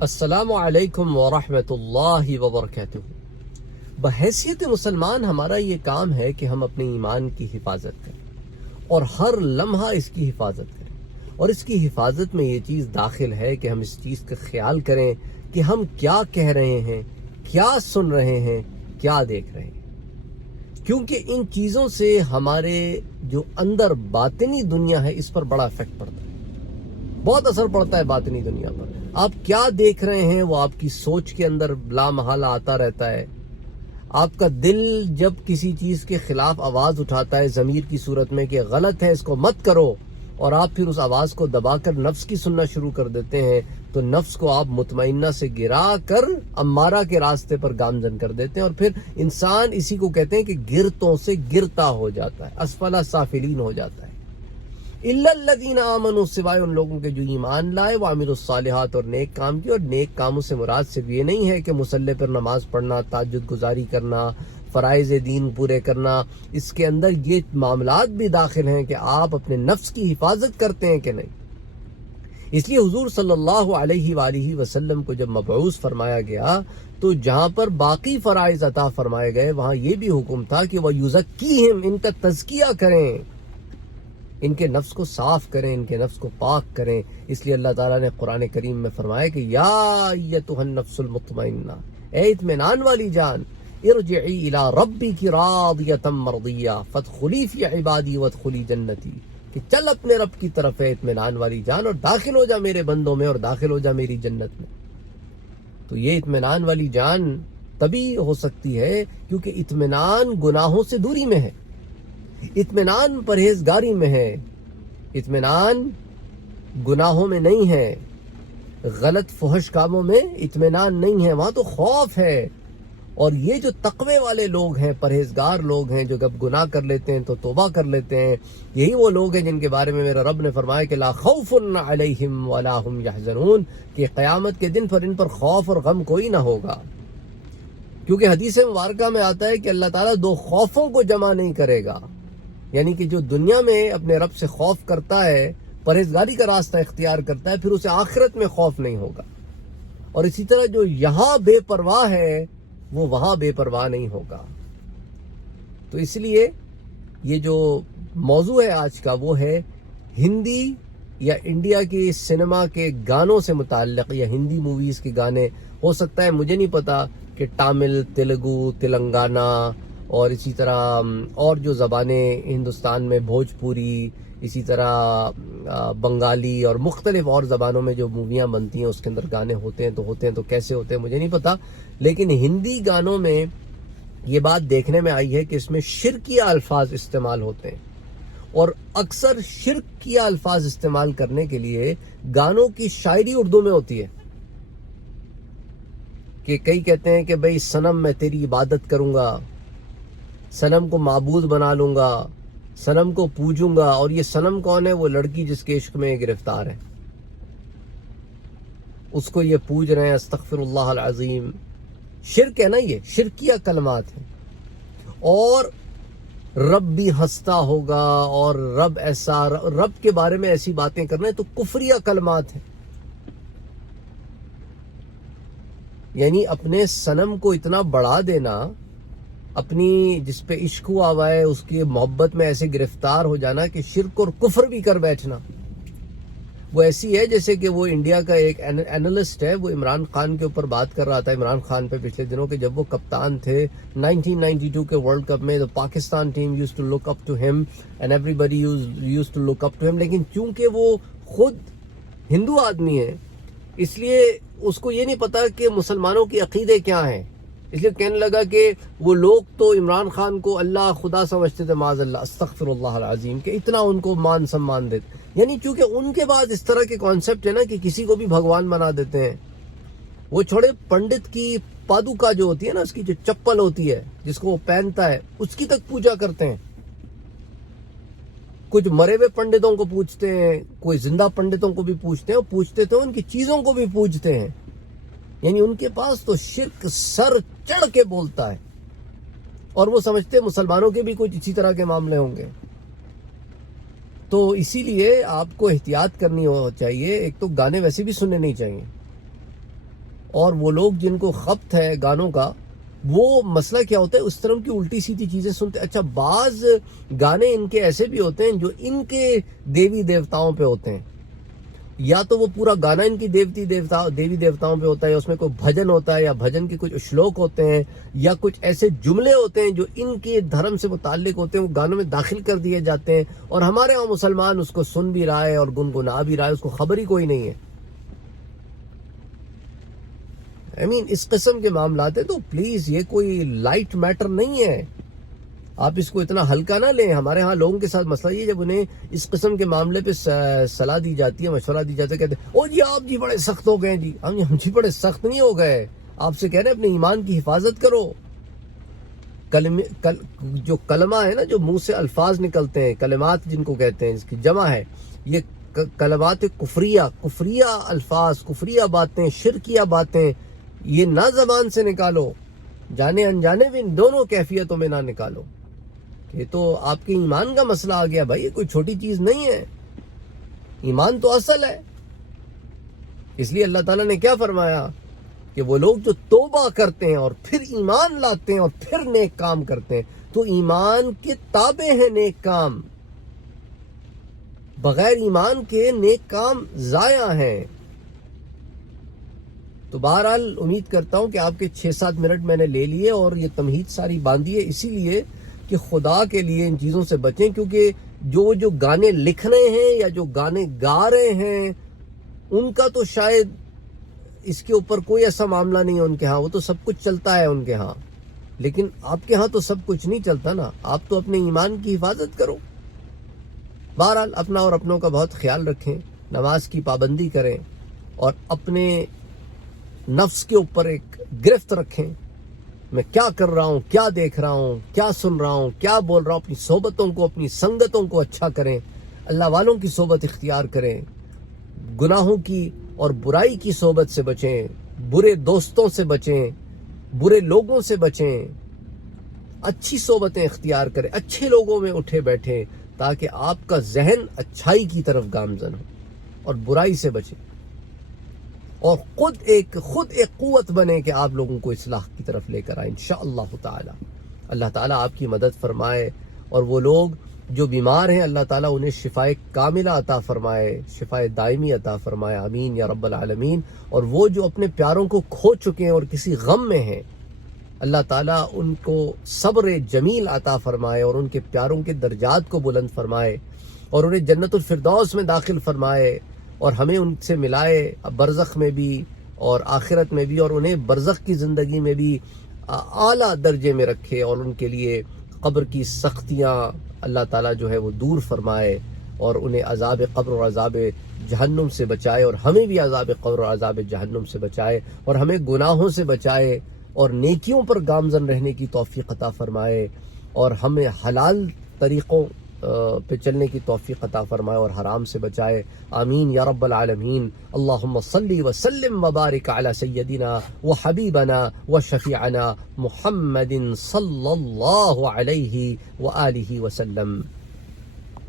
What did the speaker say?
السلام علیکم ورحمۃ اللہ وبرکاتہ۔ بحیثیت مسلمان ہمارا یہ کام ہے کہ ہم اپنے ایمان کی حفاظت کریں اور ہر لمحہ اس کی حفاظت کریں، اور اس کی حفاظت میں یہ چیز داخل ہے کہ ہم اس چیز کا خیال کریں کہ ہم کیا کہہ رہے ہیں، کیا سن رہے ہیں، کیا دیکھ رہے ہیں، کیونکہ ان چیزوں سے ہمارے جو اندر باطنی دنیا ہے اس پر بڑا افیکٹ پڑتا ہے، بہت اثر پڑتا ہے باطنی دنیا پر۔ آپ کیا دیکھ رہے ہیں وہ آپ کی سوچ کے اندر بلا محالہ آتا رہتا ہے۔ آپ کا دل جب کسی چیز کے خلاف آواز اٹھاتا ہے ضمیر کی صورت میں کہ غلط ہے، اس کو مت کرو، اور آپ پھر اس آواز کو دبا کر نفس کی سننا شروع کر دیتے ہیں، تو نفس کو آپ مطمئنہ سے گرا کر امارہ کے راستے پر گامزن کر دیتے ہیں، اور پھر انسان اسی کو کہتے ہیں کہ گرتوں سے گرتا ہو جاتا ہے، اسفل سافلین ہو جاتا ہے۔ الا الذین آمنوا، سوائے ان لوگوں کے جو ایمان لائے، وعملوا الصالحات، اور نیک کام کی، اور نیک کاموں سے مراد صرف یہ نہیں ہے کہ مصلی پر نماز پڑھنا، تہجد گزاری کرنا، فرائض دین پورے کرنا، اس کے اندر یہ معاملات بھی داخل ہیں کہ آپ اپنے نفس کی حفاظت کرتے ہیں کہ نہیں۔ اس لیے حضور صلی اللہ علیہ وآلہ وسلم کو جب مبعوث فرمایا گیا تو جہاں پر باقی فرائض عطا فرمائے گئے وہاں یہ بھی حکم تھا کہ وَيُزَكِّيهِمْ، ان کا تزکیہ کریں، ان کے نفس کو صاف کریں، ان کے نفس کو پاک کریں۔ اس لیے اللہ تعالیٰ نے قرآن کریم میں فرمایا کہ یا ایتھا النفس المطمئنہ، اے اطمینان والی جان، ارجعی الی ربک راضیۃ مرضیہ فادخلی فی عبادی وادخلی جنتی، کہ چل اپنے رب کی طرف ہے اطمینان والی جان، اور داخل ہو جا میرے بندوں میں، اور داخل ہو جا میری جنت میں۔ تو یہ اطمینان والی جان تبھی ہو سکتی ہے کیونکہ اطمینان گناہوں سے دوری میں ہے، اطمینان پرہیزگاری میں ہے، اطمینان گناہوں میں نہیں ہے، غلط فحش کاموں میں اطمینان نہیں ہے، وہاں تو خوف ہے۔ اور یہ جو تقوی والے لوگ ہیں، پرہیزگار لوگ ہیں، جو جب گناہ کر لیتے ہیں تو توبہ کر لیتے ہیں، یہی وہ لوگ ہیں جن کے بارے میں میرا رب نے فرمایا کہ لا خوف علیہم ولا هم یحزنون، کہ قیامت کے دن پر ان پر خوف اور غم کوئی نہ ہوگا، کیونکہ حدیث مبارکہ میں آتا ہے کہ اللہ تعالیٰ دو خوفوں کو جمع نہیں کرے گا، یعنی کہ جو دنیا میں اپنے رب سے خوف کرتا ہے، پرہیزگاری کا راستہ اختیار کرتا ہے، پھر اسے آخرت میں خوف نہیں ہوگا، اور اسی طرح جو یہاں بے پرواہ ہے وہ وہاں بے پرواہ نہیں ہوگا۔ تو اس لیے یہ جو موضوع ہے آج کا وہ ہے ہندی یا انڈیا کی سینما کے گانوں سے متعلق، یا ہندی موویز کے گانے، ہو سکتا ہے مجھے نہیں پتا کہ تامل، تیلگو، تلنگانہ اور اسی طرح اور جو زبانیں ہندوستان میں، بھوجپوری، اسی طرح بنگالی اور مختلف اور زبانوں میں جو موویاں بنتی ہیں اس کے اندر گانے ہوتے ہیں تو کیسے ہوتے ہیں مجھے نہیں پتا، لیکن ہندی گانوں میں یہ بات دیکھنے میں آئی ہے کہ اس میں شرکیہ الفاظ استعمال ہوتے ہیں، اور اکثر شرکیہ الفاظ استعمال کرنے کے لیے گانوں کی شاعری اردو میں ہوتی ہے، کہ کئی کہتے ہیں کہ بھئی صنم میں تیری عبادت کروں گا، صنم کو معبود بنا لوں گا، صنم کو پوجوں گا، اور یہ صنم کون ہے؟ وہ لڑکی جس کے عشق میں گرفتار ہے، اس کو یہ پوج رہے ہیں، استغفر اللہ العظیم۔ شرک ہے نا، یہ شرکیہ کلمات ہیں، اور رب بھی ہنستا ہوگا، اور رب ایسا، رب کے بارے میں ایسی باتیں کرنا ہے تو کفریہ کلمات ہیں، یعنی اپنے صنم کو اتنا بڑھا دینا، اپنی جس پہ عشق ہوا ہوا ہے اس کی محبت میں ایسے گرفتار ہو جانا کہ شرک اور کفر بھی کر بیٹھنا۔ وہ ایسی ہے جیسے کہ وہ انڈیا کا ایک اینالسٹ ہے، وہ عمران خان کے اوپر بات کر رہا تھا، عمران خان پہ پچھلے دنوں، کہ جب وہ کپتان تھے 1992 کے ورلڈ کپ میں، تو Pakistan team used to look up to them and everybody used to look up to them, لیکن چونکہ وہ خود ہندو آدمی ہے اس لیے اس کو یہ نہیں پتا کہ مسلمانوں کے عقیدے کیا ہیں، اس لیے کہنے لگا کہ وہ لوگ تو عمران خان کو اللہ خدا سمجھتے تھے، معاذ اللہ، استغفر اللہ العظیم، کہ اتنا ان کو مان سمان دیتے، یعنی چونکہ ان کے بعد اس طرح کے کانسیپٹ ہے نا کہ کسی کو بھی بھگوان بنا دیتے ہیں۔ وہ چھوڑے پنڈت کی پادوکا جو ہوتی ہے نا، اس کی جو چپل ہوتی ہے جس کو وہ پہنتا ہے، اس کی تک پوجا کرتے ہیں، کچھ مرے ہوئے پنڈتوں کو پوجتے ہیں، کوئی زندہ پنڈتوں کو بھی پوجتے ہیں، پوجتے تو ان کی چیزوں کو بھی پوجتے ہیں، یعنی ان کے پاس تو شرک سر چڑھ کے بولتا ہے، اور وہ سمجھتے ہیں مسلمانوں کے بھی کچھ اسی طرح کے معاملے ہوں گے۔ تو اسی لیے آپ کو احتیاط کرنی چاہیے، ایک تو گانے ویسے بھی سننے نہیں چاہیے، اور وہ لوگ جن کو خبط ہے گانوں کا، وہ مسئلہ کیا ہوتا ہے، اس طرح کی الٹی سیدھی چیزیں سنتے. اچھا بعض گانے ان کے ایسے بھی ہوتے ہیں جو ان کے دیوی دیوتاؤں پہ ہوتے ہیں، یا تو وہ پورا گانا ان کی دیوی دیوتاؤں پہ ہوتا ہے، اس میں کوئی بھجن ہوتا ہے یا بھجن کے کچھ اشلوک ہوتے ہیں یا کچھ ایسے جملے ہوتے ہیں جو ان کے دھرم سے متعلق ہوتے ہیں، وہ گانوں میں داخل کر دیے جاتے ہیں، اور ہمارے وہاں مسلمان اس کو سن بھی رہا ہے اور گنگنا بھی رہا ہے، اس کو خبر ہی کوئی نہیں ہے. اس قسم کے معاملات ہیں. تو پلیز یہ کوئی لائٹ میٹر نہیں ہے، آپ اس کو اتنا ہلکا نہ لیں. ہمارے ہاں لوگوں کے ساتھ مسئلہ یہ، جب انہیں اس قسم کے معاملے پہ صلاح دی جاتی ہے، مشورہ دی جاتا ہے، کہتے ہیں او جی آپ جی بڑے سخت ہو گئے. جی ہم جی بڑے سخت نہیں ہو گئے، آپ سے کہہ رہے ہیں اپنے ایمان کی حفاظت کرو. جو کلمہ ہے نا، جو منہ سے الفاظ نکلتے ہیں، کلمات جن کو کہتے ہیں، اس کی جمع ہے یہ کلمات کفریہ الفاظ، کفریہ باتیں، شرکیہ باتیں، یہ نہ زبان سے نکالو، جانے انجانے بھی ان دونوں کیفیتوں میں نہ نکالو. یہ تو آپ کے ایمان کا مسئلہ آ گیا بھائی، یہ کوئی چھوٹی چیز نہیں ہے، ایمان تو اصل ہے. اس لیے اللہ تعالیٰ نے کیا فرمایا کہ وہ لوگ جو توبہ کرتے ہیں اور پھر ایمان لاتے ہیں اور پھر نیک کام کرتے ہیں، تو ایمان کے تابع ہیں نیک کام، بغیر ایمان کے نیک کام ضائع ہیں. تو بہرحال امید کرتا ہوں کہ آپ کے 6-7 منٹ میں نے لے لیے اور یہ تمہید ساری باندھی ہے، اسی لیے کہ خدا کے لیے ان چیزوں سے بچیں، کیونکہ جو گانے لکھ رہے ہیں یا جو گانے گا رہے ہیں ان کا تو شاید اس کے اوپر کوئی ایسا معاملہ نہیں ہے ان کے ہاں، وہ تو سب کچھ چلتا ہے ان کے ہاں، لیکن آپ کے ہاں تو سب کچھ نہیں چلتا نا. آپ تو اپنے ایمان کی حفاظت کرو. بہرحال اپنا اور اپنوں کا بہت خیال رکھیں، نماز کی پابندی کریں اور اپنے نفس کے اوپر ایک گرفت رکھیں. میں کیا کر رہا ہوں، کیا دیکھ رہا ہوں، کیا سن رہا ہوں، کیا بول رہا ہوں. اپنی صحبتوں کو، اپنی سنگتوں کو اچھا کریں، اللہ والوں کی صحبت اختیار کریں، گناہوں کی اور برائی کی صحبت سے بچیں، برے دوستوں سے بچیں، برے لوگوں سے بچیں، اچھی صحبتیں اختیار کریں، اچھے لوگوں میں اٹھے بیٹھیں تاکہ آپ کا ذہن اچھائی کی طرف گامزن ہو اور برائی سے بچیں، اور خود ایک قوت بنے کہ آپ لوگوں کو اصلاح کی طرف لے کر آئے انشاءاللہ تعالی. اللہ تعالیٰ آپ کی مدد فرمائے، اور وہ لوگ جو بیمار ہیں اللہ تعالیٰ انہیں شفائے کاملہ عطا فرمائے، شفائے دائمی عطا فرمائے، آمین یا رب العالمین. اور وہ جو اپنے پیاروں کو کھو چکے ہیں اور کسی غم میں ہیں، اللہ تعالیٰ ان کو صبر جمیل عطا فرمائے اور ان کے پیاروں کے درجات کو بلند فرمائے اور انہیں جنت الفردوس میں داخل فرمائے، اور ہمیں ان سے ملائے برزخ میں بھی اور آخرت میں بھی، اور انہیں برزخ کی زندگی میں بھی اعلیٰ درجے میں رکھے، اور ان کے لیے قبر کی سختیاں اللہ تعالیٰ جو ہے وہ دور فرمائے، اور انہیں عذاب قبر اور عذاب جہنم سے بچائے، اور ہمیں بھی عذاب قبر اور عذاب جہنم سے بچائے، اور ہمیں گناہوں سے بچائے اور نیکیوں پر گامزن رہنے کی توفیق عطا فرمائے، اور ہمیں حلال طریقوں پہ چلنے کی توفیق عطا فرمائے اور حرام سے بچائے، آمین یا رب العالمین. اللہم صلی وسلم وبارک علی سیدنا وحبیبنا وشفیعنا محمد صلی اللہ علیہ وآلہ وسلم.